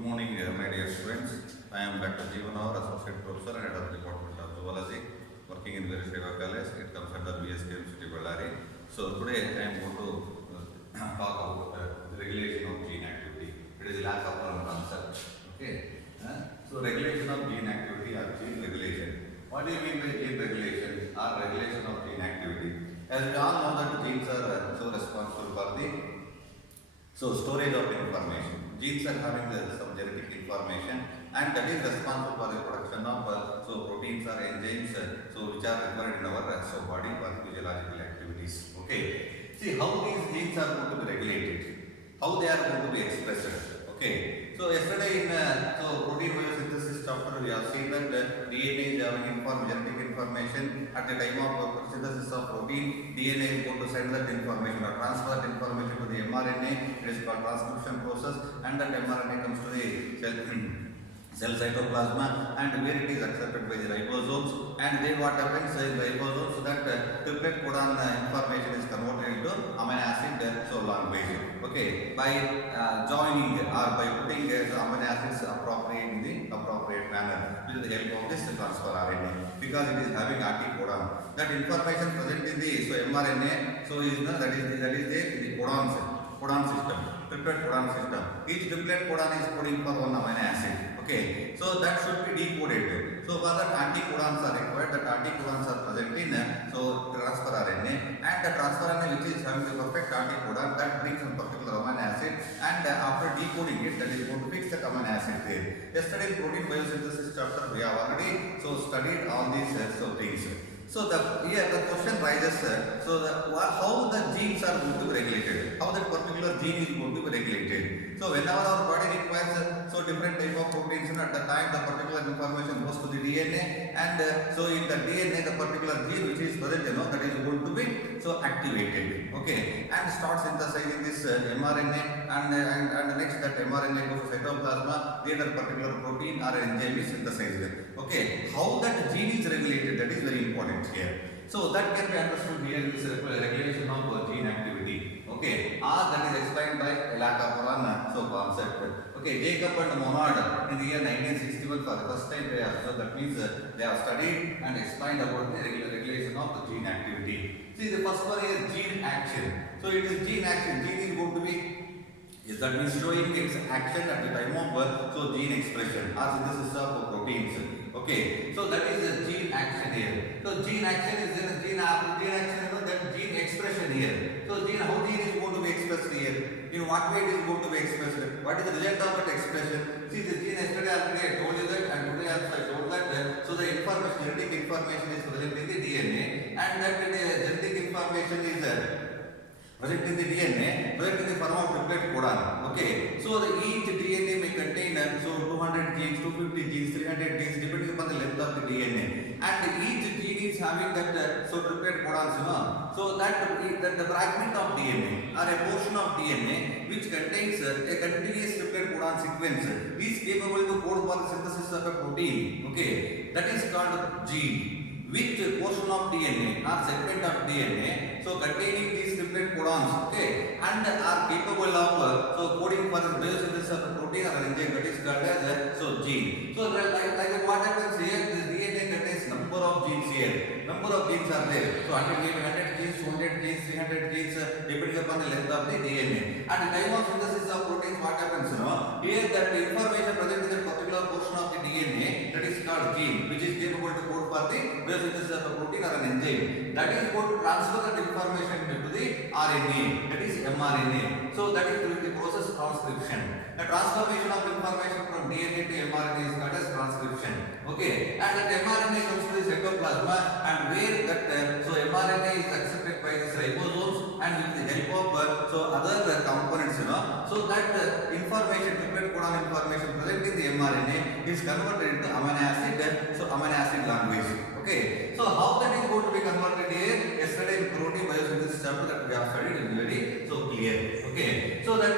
Good morning, my dear students. I am Dr. Jeevan Aur, Associate Professor and Head of the Department of Zoology, working in Veerashaiva College. It comes under BSK University, Ballari. So today I am going to talk about the regulation of gene activity. It is a lack of concept. Okay. So regulation of gene activity or gene regulation. What do you mean by gene regulation or regulation of gene activity? As we all know that genes are so responsible for the storage of information. Genes are having some genetic information and that is responsible for the production of proteins or enzymes which are required in our body for physiological activities. Okay. See how these genes are going to be regulated, how they are going to be expressed. Okay. So yesterday in protein biosynthesis chapter we have seen that DNA is having genetic information. At the time of synthesis of protein, DNA is going to send that information or transfer that information to the mRNA. It is called transcription process, and that mRNA comes to the cell cytoplasm, and where it is accepted by the ribosomes, and then what happens in ribosomes, so that triplet codon information is converted into amino acid long base. Okay, by joining or by putting the amino acids appropriate in the appropriate manner with the help of this transfer RNA, because it is having anticodon. That information present in the mRNA, that is the codon system, triplet codon system. Each triplet codon is coding for one amino acid. Okay, so that should be decoded. So for that anticodons are required. That anticodons are present in transfer RNA, and the transfer RNA which is having the perfect anticodon that brings some particular amino acid, and after decoding it, that is going to fix that amino acid there. Yesterday in protein biosynthesis chapter we have already studied all these things. So here the question rises, how the genes are going to be regulated, how that particular gene is going to be regulated. So whenever our body requires different type of proteins, at the time the particular information goes to the DNA, and in the DNA the particular gene which is present, that is going to be activated. Okay, and start synthesizing this mRNA, and next that mRNA goes to cytoplasm, the other particular protein or enzyme is synthesized. Okay, how that gene is regulated, that is very important here. So that can be understood here in this regulation of gene activity. Okay, that is explained by Lacaporan concept. Okay, Jacob and Monod in the year 1961 for the first time they have, that means they have studied and explained about the regulation of the gene activity. See, the first one is gene action. So it is gene action. Gene is going to be that means showing its action at the time of gene expression or synthesis of proteins. Okay, so that is the gene action here. So gene action is then gene action, that gene expression here. So how gene is going to be expressed here? In what way it is going to be expressed? What is the result of that expression? See, the gene yesterday already I told you that, and today also I told that. So the genetic information is present in the DNA, and that genetic information is present in the DNA, present in the form of triplet codon. Okay, so each DNA may contain 200 genes, 250 genes, 300 genes, depending upon the length of the DNA, and each gene is having that triplet codons. So that the fragment of DNA or a portion of DNA which contains a continuous triplet codon sequence is capable to code for the synthesis of a protein. Okay, that is called gene. Which portion of DNA or segment of DNA containing these triplet codons, okay, and are capable of coding for the biosynthesis of a protein or an enzyme, that is called as gene. So like what happens here, the DNA contains number of genes here. Number of genes are there. So 100 genes, 200 genes, 300 genes, depending upon the length of the DNA. At the time of synthesis of proteins, what happens? Here that information present in a particular portion of the DNA, that is called gene, which is capable to code for the biosynthesis of a protein or an enzyme. That is going to transfer that information into the RNA, that is mRNA. So that is during the process transcription. The transformation of information from DNA to mRNA is called as transcription. Okay, and that mRNA comes to the cytoplasm, and where that mRNA is accepted by these ribosomes, and with the help of other components, so that information, triplet codon information present in the mRNA is converted into amino acid, amino acid language. Okay, so how that is going to be converted here? Yesterday in protein biosynthesis chapter that we have studied is very clear. Okay, so that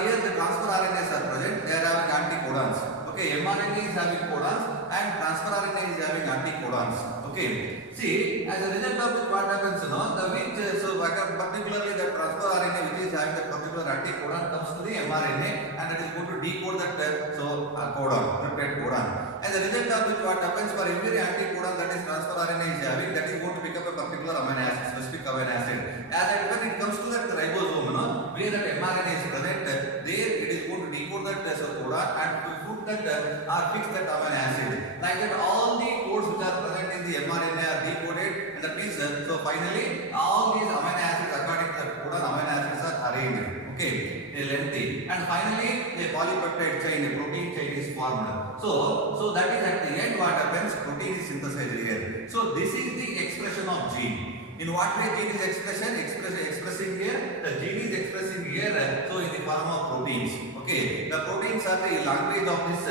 here the transfer RNAs are present, they are having anticodons. Okay, mRNA is having codons and transfer RNA is having anticodons. Okay, See, as a result of which what happens, the which, so particularly the transfer RNA which is having that particular anticodon comes to the mRNA and it is going to decode that codon, peptide codon. As a result of which what happens for every anticodon that is transfer RNA is having, that is going to pick up a particular amino acid, specific amino acid. As and when it comes to that ribosome, where that mRNA is present, there it is going to decode that codon and put that or fix that amino acid. Like that, all the codes which are present in the mRNA are decoded, and that means so finally all these amino acids according to the codon amino acids are arranged. Okay, a lengthy, and finally a polypeptide chain, a protein chain is formed. So that is at the end what happens, protein is synthesized here. So this is the expression of gene. In what way gene is expressing here? The gene is expressing here, so in the form of proteins. Okay, the proteins are the language of this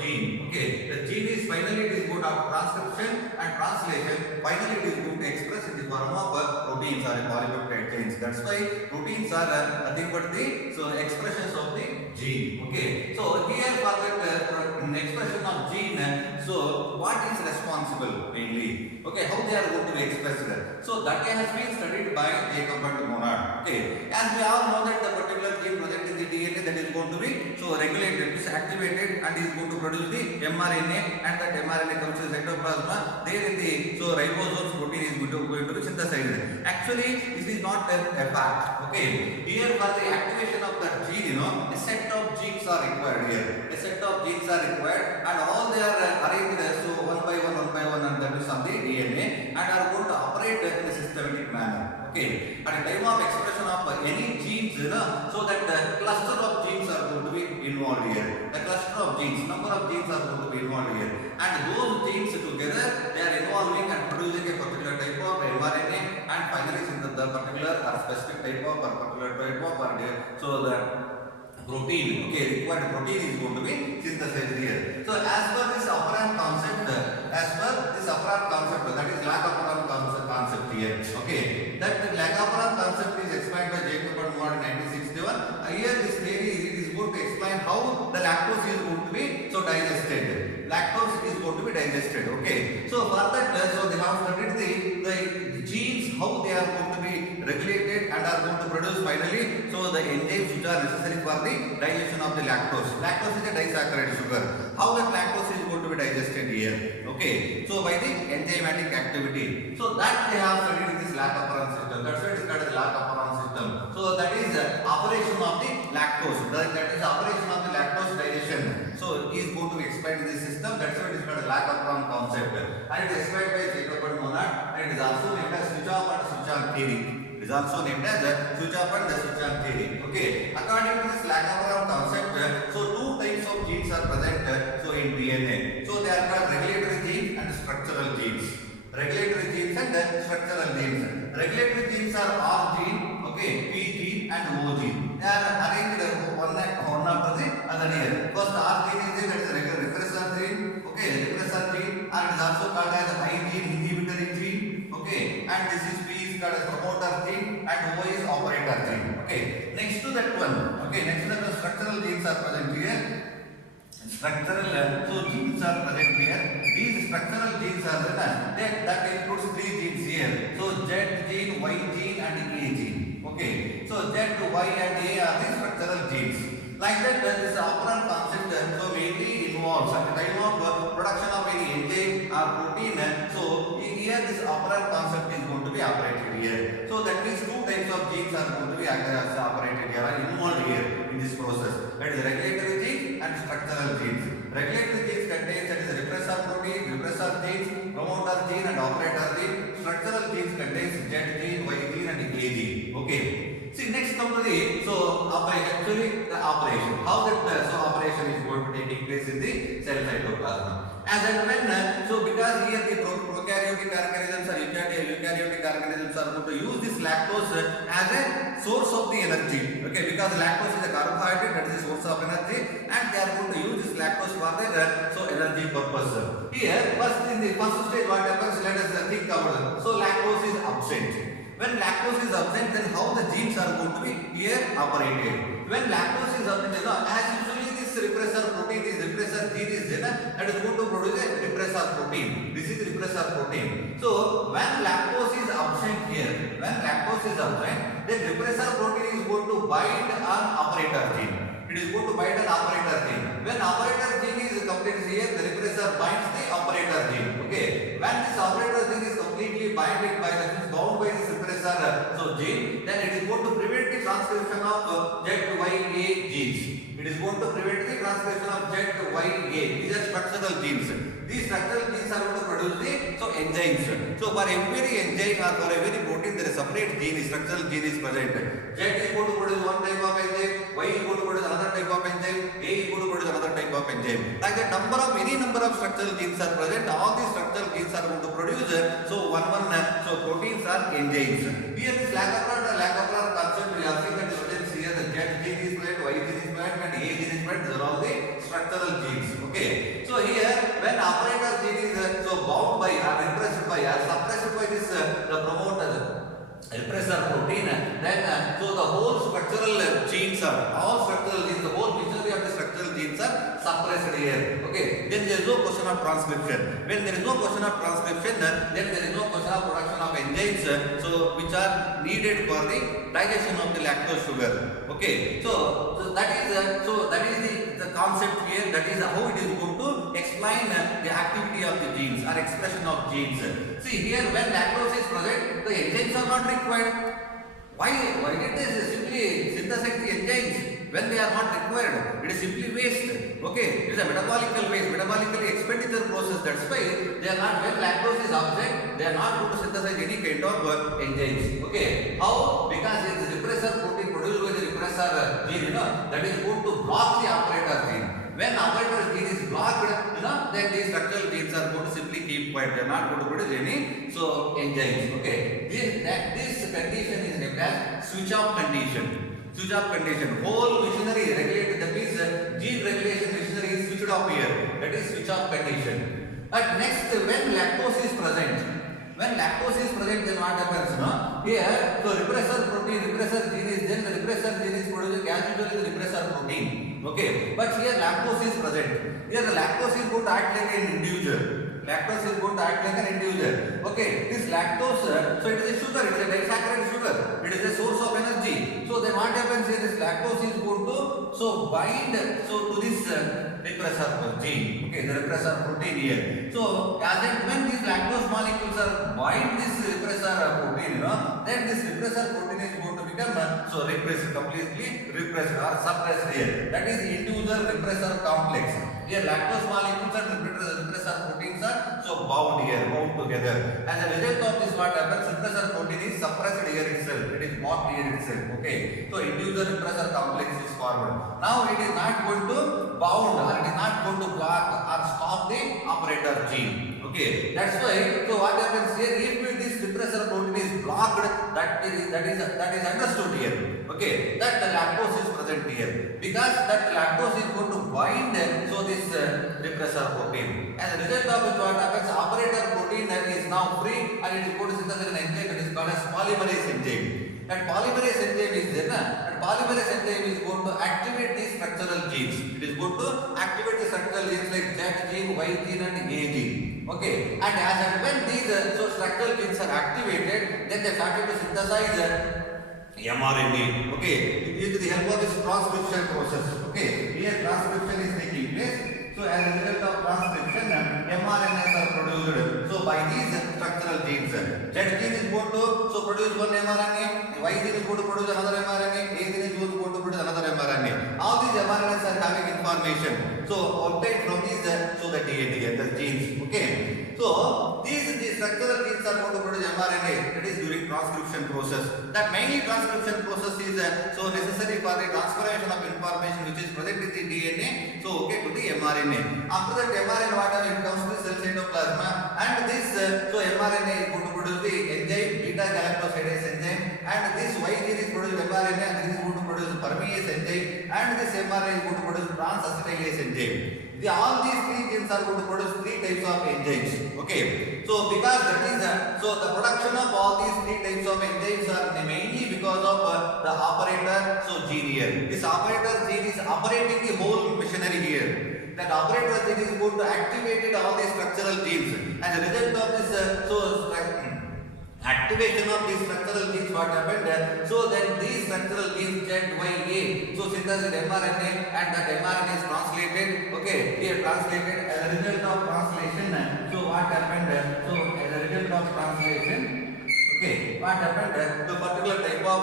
gene. Okay, the gene is finally it is going to have transcription and translation. Finally, it is going to express in the form of proteins or polypeptide chains. That's why proteins are nothing but the expressions of the gene. Okay, so here for that expression of gene, so what is responsible mainly? Okay, how they are going to be expressed? So that has been studied by Jacob and Monod. Okay, as we all know that the particular gene present in the DNA that is going to be regulated, is activated and is going to produce the mRNA, and that mRNA comes to the cytoplasma. There in the ribosomes protein is going to be synthesized. Actually, this is not a fact. Okay, here for the activation of that gene, a set of genes are required here. A set of genes are required, and all they are arranged so one by one, and that is on the DNA, and are going to operate in a systematic manner. Okay, at the time of expression of any genes, so that the cluster of genes are going to be involved here. The cluster of genes, number of genes are going to be involved here, and those genes together they are involving and producing a particular type of mRNA, and finally the particular or specific type of or particular type of so the protein, okay, required protein is going to be synthesized here. So as per this operant concept, that is Lac-Operon concept here. Okay, that Lac-Operon concept is explained by Jacob and Monod in 1961. Here this theory is going to explain how the lactose is going to be digested. Lactose is going to be digested. Okay, so for that, so they have studied the genes, how they are going to be regulated and are going to produce finally so the enzymes which are necessary for the digestion of the lactose. Lactose is a disaccharide sugar. How that lactose is going to be digested here? Okay, so by the enzymatic activity. So that they have studied in this Lac-Operon system. That's why it is called the Lac-Operon system. So that is operation of the lactose. That is operation of the lactose digestion. So it is going to be explained in this system. That's why it is called the Lac-Operon concept. And it is explained by Jacob and Monod, and it is also named as switch off and switch on theory. It is also named as the switch off and the switch on theory. Okay, according to this Lac-Operon concept, so two types of genes are present so in DNA. So they are called regulatory genes and structural genes. Regulatory genes and structural genes. Regulatory genes are R gene, okay, P gene and O gene. They are arranged one after the other here. First R gene is there, that is a repressor gene, okay, repressor gene, and it is also called as I gene, inhibitory gene, okay, and this is P is called as promoter gene and O is operator gene. Okay, next to that one, okay, next to that one, structural genes are present here. Structural, so genes are present here. These structural genes are there, that includes three genes here. So Z gene, Y gene and A gene. Okay, so Z, Y and A are the structural genes. Like that, this operant concept so mainly involves at the time of production of any enzyme or protein. So here this operant concept is going to be operated here. So that means two types of genes are going to be operated here or involved here in this process. That is regulatory gene and structural genes. Regulatory genes contains that is repressor protein, repressor genes, promoter gene and operator gene. Structural genes contains Z gene, Y gene and A gene. Okay. See, next come to the actually the operation. How that operation is going to taking place in the cell cytoplasm. As and when so because here the prokaryotic organisms or eukaryotic organisms are going to use this lactose as a source of the energy. Okay, because lactose is a carbohydrate, that is the source of energy, and they are going to use this lactose for their energy purpose. Here, first in the first stage, what happens? Let us think about it. So lactose is absent. When lactose is absent, then how the genes are going to be here operated? When lactose is absent, as usually this repressor protein, this repressor gene is there, that is going to produce a repressor protein. This is repressor protein. So when lactose is absent here, when lactose is absent, then repressor protein is going to bind an operator gene. It is going to bind an operator gene. When operator gene is complete here, the repressor binds the operator gene. Okay. When this operator gene is completely bound by this repressor gene, then it is going to prevent the transcription of ZYA genes. It is going to prevent the transcription of ZYA. These are structural genes. These structural genes are going to produce the enzymes. So for every enzyme or for every protein, there is separate gene, structural gene is present. Z is going to produce one type of enzyme, Y is going to produce another type of enzyme, A is going to produce another type of enzyme. Like that, any number of structural genes are present. All these structural genes are going to produce. So proteins are enzymes. Here this Lac-Operer concept we are seeing that present here. The Z gene is present, Y gene is present, and A gene is present. These are all the structural genes. Okay. So here when operator gene is bound by or repressed by or suppressed by this the promoter repressor protein, then so the whole structural genes are all structural genes, the whole machinery of the structural genes are suppressed here. Okay. Then there is no question of transcription. When there is no question of transcription, then there is no question of production of enzymes, so which are needed for the digestion of the lactose sugar. Okay. So that is the concept here. That is how it is going to explain the activity of the genes or expression of genes. See here, when lactose is present, the enzymes are not required. Why did they simply synthesize the enzymes when they are not required? It is simply waste. Okay, it is a metabolical waste, metabolical expenditure process. That's why they are not, when lactose is absent, they are not going to synthesize any kind of enzymes. Okay, how? Because it is repressor protein produced by the repressor gene, that is going to block the operator gene. When operator gene is blocked, then these structural genes are going to simply keep quiet. They are not going to produce any enzymes. Okay, this condition is named as switch off condition. Switch off condition. Whole machinery regulated. That means gene regulation machinery is switched off here. That is switch off condition. But next, when lactose is present. When lactose is present, then what happens? Here, so repressor gene is then the repressor gene is producing as usually the repressor protein. Okay, but here lactose is present. Here the lactose is going to act like an individual. Lactose is going to act like an individual. Okay, this lactose, so it is a sugar, it is a disaccharide sugar. It is a source of energy. So then what happens here? This lactose is going to bind to this repressor gene. Okay, the repressor protein here. So as and when these lactose molecules are bind this repressor protein, then this repressor protein is going to become repressed, completely repressed or suppressed here. That is inducer repressor complex. Here lactose molecules and repressor proteins are bound together. As a result of this, what happens? Repressor protein is suppressed here itself. It is blocked here itself. Okay. So inducer repressor complex is formed. Now it is not going to bound or it is not going to block or stop the operator gene. Okay. That's why. So what happens here? If this repressor protein is blocked, that is understood here. Okay. That the lactose is present here because that lactose is going to bind this repressor protein. As a result of which, what happens? Operator protein is now free and it is going to synthesize an enzyme that is called as polymerase enzyme. That polymerase enzyme is there. That polymerase enzyme is going to activate these structural genes. It is going to activate the structural genes like Z gene, Y gene, and A gene. Okay. And as and when these structural genes are activated, then they started to synthesize mRNA. Okay. Due to the help of this transcription process. Okay. Here transcription is taking place. So as a result of transcription, mRNAs are produced. So by these structural genes, Z gene is going to produce one mRNA, Y gene is going to produce another mRNA, A gene is going to produce another mRNA. All these mRNAs are having information. So obtained from these the DNA, the genes. Okay. So these structural genes are going to produce mRNA. It is during transcription process. That mainly transcription process is necessary for the transformation of information which is present in the DNA. So to the mRNA. After that mRNA, whatever it comes to the cell cytoplasm, and this mRNA is going to produce the enzyme beta galactosidase enzyme, and this Y gene is produced mRNA, and this is going to produce permease enzyme, and this mRNA is going to produce transacetylase enzyme. All these three genes are going to produce three types of enzymes. Okay. So because that is the production of all these three types of enzymes are mainly because of the operator gene here. This operator gene is operating the whole machinery here. The that operator gene is going to activate all the structural genes. As a result of this, activation of these structural genes, what happened? So then these structural genes checked by A. So synthesis mRNA, and that mRNA is translated. Okay, here translated. As a result of translation, so what happened? So as a result of translation, okay, what happened? The particular type of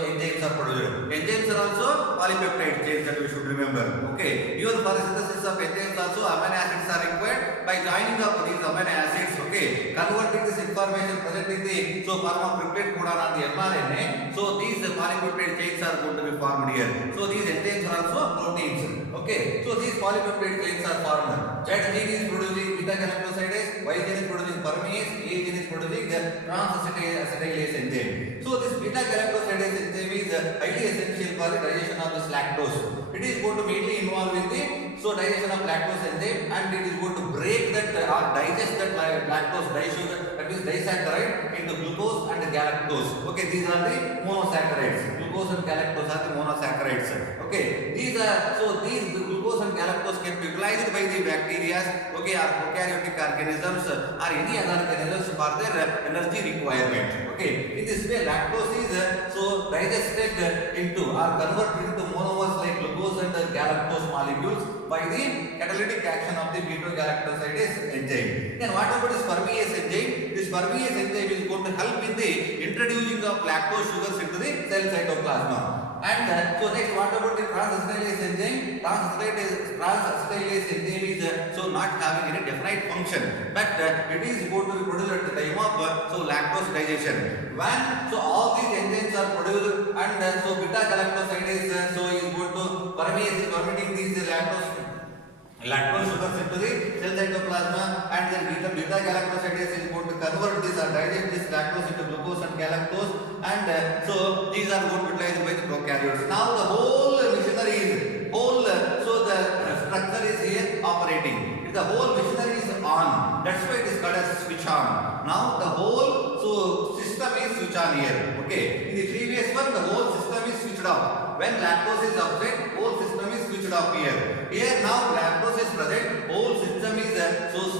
enzymes are produced. Enzymes are also polypeptide chains that we should remember. Okay, even for synthesis of enzymes also amino acids are required. By joining up these amino acids, okay, converting this information present in the form of triplet codon on the mRNA. So these polypeptide chains are going to be formed here. So these enzymes are also proteins. Okay, so these polypeptide chains are formed. Z gene is producing beta galactosidase, Y gene is producing permease, A gene is producing trans-acetylase enzyme. So this beta galactosidase enzyme is highly essential for the digestion of this lactose. It is going to mainly involve in the digestion of lactose enzyme, and it is going to break that or digest that lactose disugar, that is disaccharide, into glucose and galactose. Okay, these are the monosaccharides. Glucose and galactose are the monosaccharides. Okay, these glucose and galactose can be utilized by the bacteria, okay, or prokaryotic organisms or any other organisms for their energy requirement. Okay, in this way lactose is digested into or converted into monomers like glucose and galactose molecules by the catalytic action of the beta-galactosidase enzyme. Then what about this permease enzyme? This permease enzyme is going to help in the introducing of lactose sugars into the cell cytoplasm. And next, what about the trans-acetylase enzyme? Trans-acetylase enzyme is not having any definite function, but it is going to be produced at the time of lactose digestion. When all these enzymes are produced, and beta-galactosidase is going to permease, permitting these lactose sugars into the cell cytoplasm, and then beta-galactosidase is going to convert this or digest this lactose into glucose and galactose, and these are going to be utilized by the prokaryotes. Now the whole machinery is the structure is here operating. The whole machinery is on. That's why it is called as switch on. Now the whole system is switch on here. Okay. In the previous one, the whole system is switched off. When lactose is absent, whole system is switched off here. Here now lactose is present, whole system is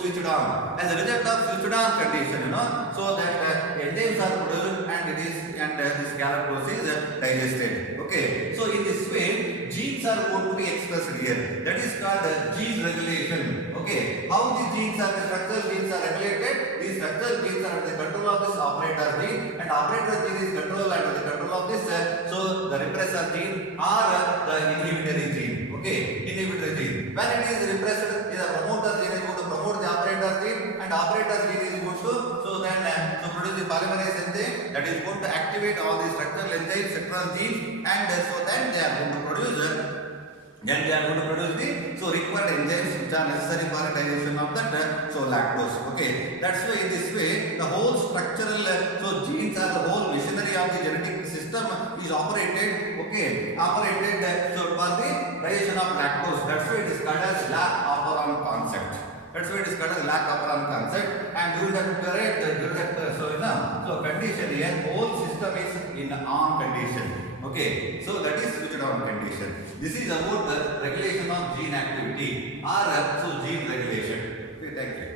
switched on. As a result of switched on condition, so that enzymes are produced and this galactose is digested. Okay. So in this way, genes are going to be expressed here. That is called gene regulation. Okay. How the structural genes are regulated? These structural genes are under the control of this operator gene, and operator gene is under the control of this the repressor gene or the inhibitory gene. Okay, inhibitory gene. When it is repressed, the promoter gene is going to promote the operator gene, and operator gene is going to produce the polymerase enzyme that is going to activate all the structural enzymes, structural genes, and then they are going to produce the required enzymes which are necessary for the digestion of that lactose. Okay, that's why in this way the whole structural genes are the whole machinery of the genetic system is operated. Okay, for the digestion of lactose. That's why it is called as lac operon concept. And during that condition here, whole system is in on condition. Okay, so that is switched on condition. This is about the regulation of gene activity or gene regulation. Okay, thank you.